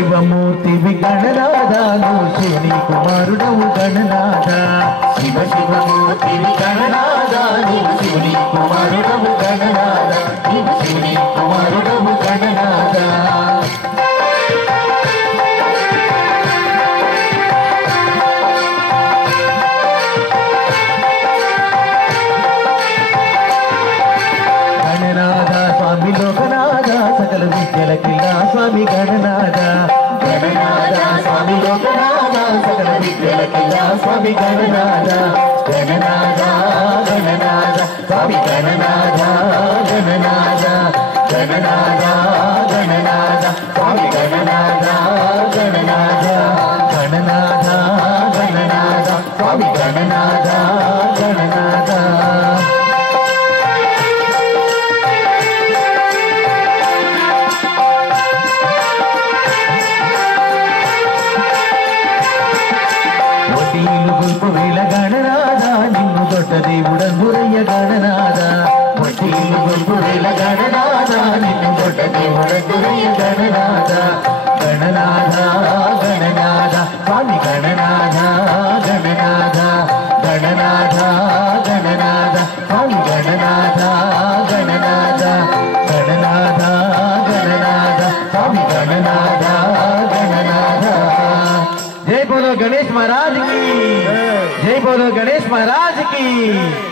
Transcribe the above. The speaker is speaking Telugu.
శివమూర్తివి గణనాదాను శివుని కుమారుడవు గణనాద శివ శివమూర్తివి గణనాదాను శివుని కుమారుడవు గణనాద శివుని కుమారుడవు గణనాద గణనాద స్వామి లోకనాద సకల విద్యల కిల్లా స్వామి గణనాద గణనాద స్వామి లోకనాద సకల విద్యల కిల్లా స్వామి గణనాద గణనాద గణనాద స్వామి గణనాద గణనాద గణనాద గణనాద స్వామి గణనాద గణనాద గణనాద గణనాద స్వామి గణనాద గణనాద గొల్పువేల గణనాద నిన్ను దొడ్డ దేవుడందురయ్య గణనాద వడ్డీలు గొల్పువేల గణనాద నిన్ను దొడ్డ దేవుడందురయ్య గణనాద గణనాద గణనాద స్వామి గణనాద గణనాద గణనాద గణనాద స్వామి గణనాద గణనాద గణనాద గణనాద స్వామి గణనాద గణనాద जय बोलो गणेश महाराज की जय बोलो गणेश महाराज की।